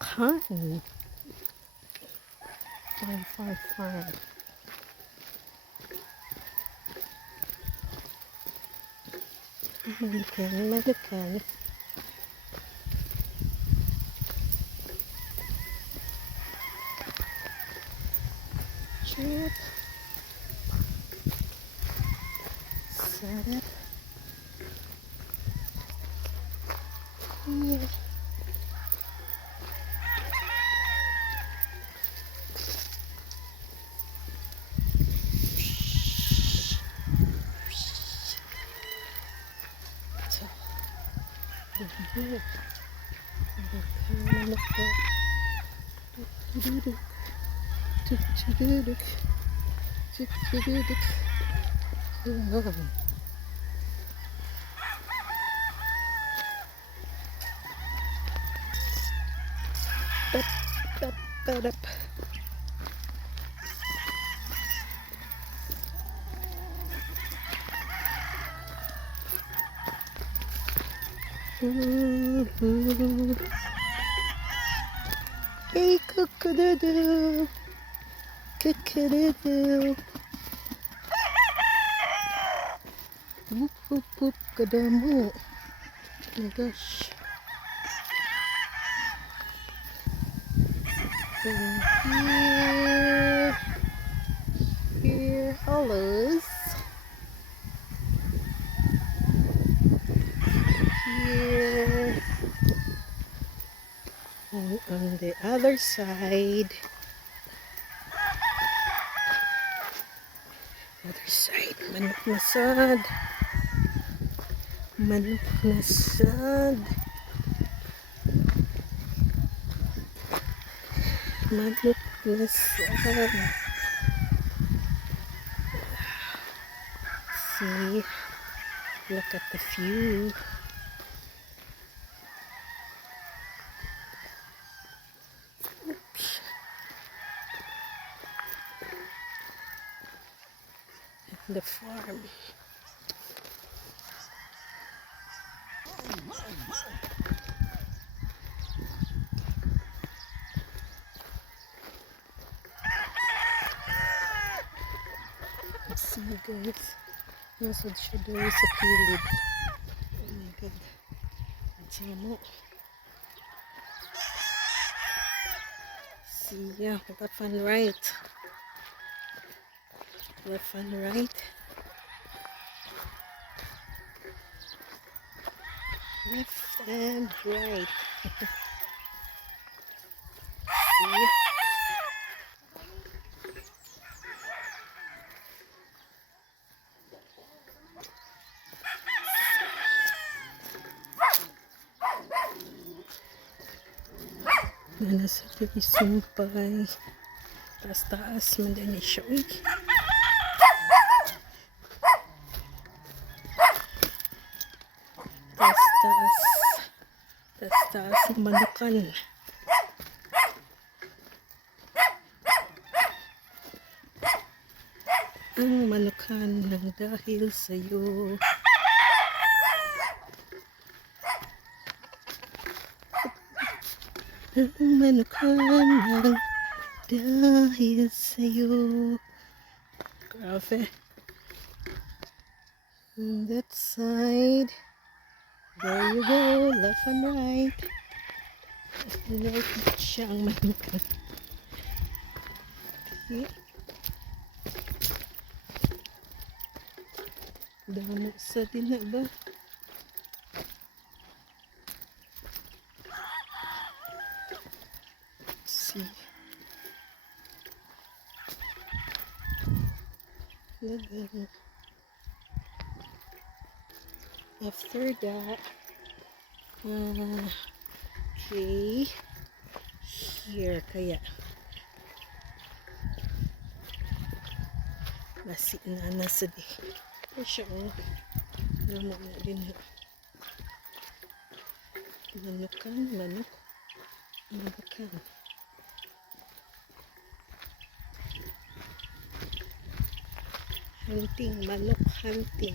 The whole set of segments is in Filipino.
manukan. Fine. Manukan. Chip. Set it. Yeah. Hey, cook-a-doo-doo. Cook-a-doo-doo. Whoop, whoop, whoop, kadamu. Oh my gosh. And here, olives. Here. And on the other side. Manok na sad. Manok na sad. Manok na sad. See, look at the view. Oops. The farm. See you guys. Nasad siya doon sa kilid. Oh my god. Ang samo. See ya. Left and right. Left and right. Left and right. See? Nasa sumpay. Taas-taas man din siya. Uy. Taas ng manukan. Ang manukan ng dahil sa'yo. Ang manukan ng dahil sa'yo. Grabe. On that side. There you go, left and right. Right siya ang manukan. Okay. Damo sa din na ba? See. After that, okay, here kaya basi na nasa di siya lamo na din manukan hunting, manok hunting.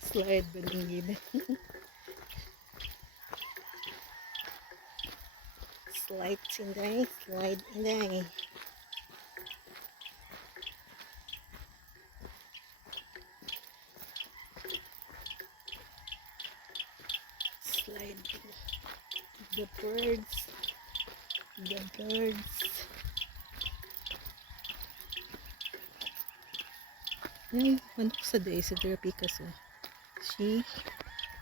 Slide ba ningin? Slide inday. Slide inday. Slide the birds. The birds. Ay, manok sa day sa Picasso. She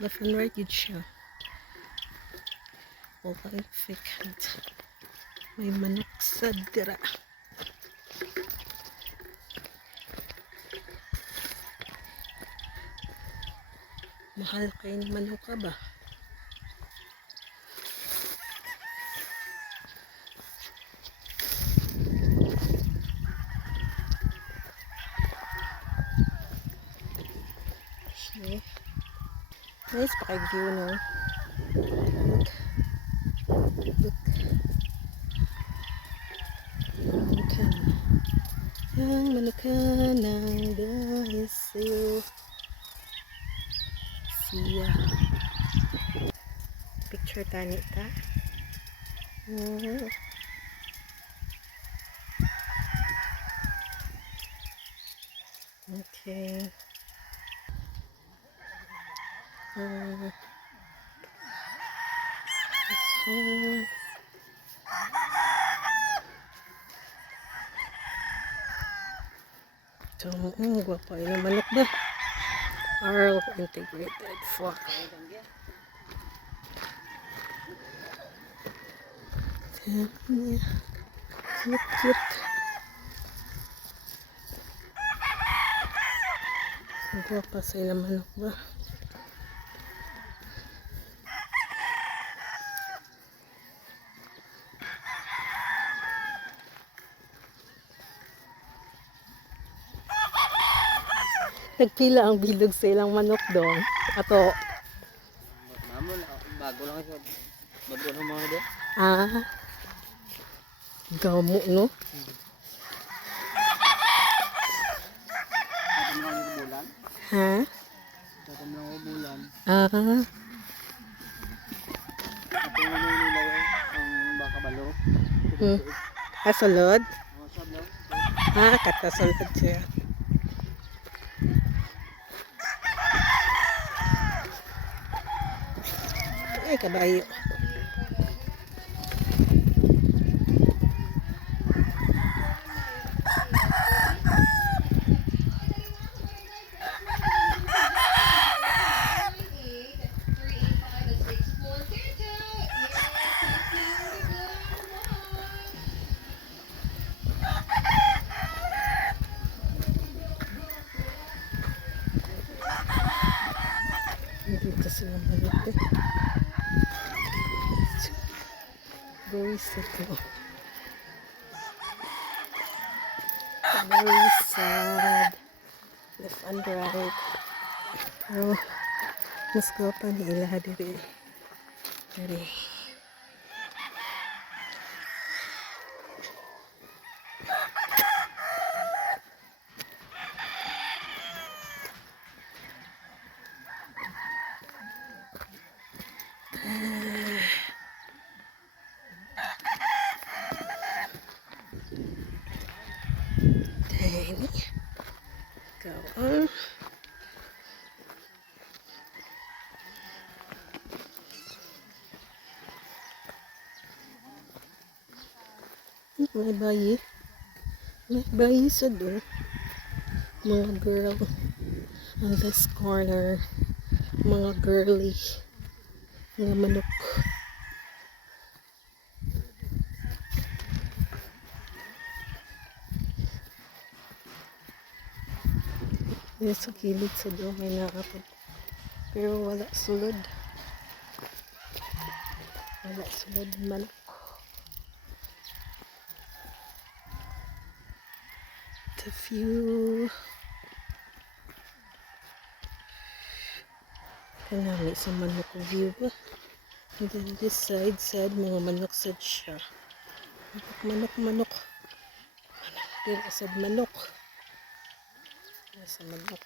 left and right yun siya. Okay, vacant. May manok sa dira. Mahal kayo ni manok ka ba? Okay. Nice paki-view no. Look. Look. Manukan. Ang manukan ng dahil sa'yo. Siya. Picture tani ta. Okay. So, ang gwapa yung manok ba? Arl Integrated Farm. Cute, cute. Ang gwapa sa ilang manok ba? Nagpila ang bilog sa ilang manok doon. Ato. Bago lang ito. Bago lang mga doon. Ah. Gamo, no? Tatam lang yung bulan. Ha? Tatam lang yung bulan. Ah. Ito yung nila ang baka balo. Kasulod? Mga sab lang. Ah, katasulod siya. Ay, kabayo. Dito sila manok eh. Very simple. Very sad. Left and right. Pero, mas gwapa ni ilaha diri. Diri. Dang. Go on. May bayi. May bayi sa door. Mga girl. On this corner. Mga girly. Mga manok. Yung sa kilid sa door may naapod. Pero wala sulod. Wala sulod manok. The view. Kanami sa manok view ba? And then this side, mga manok sad siya. Manok. Manok. Dito sad manok. Nasa manok.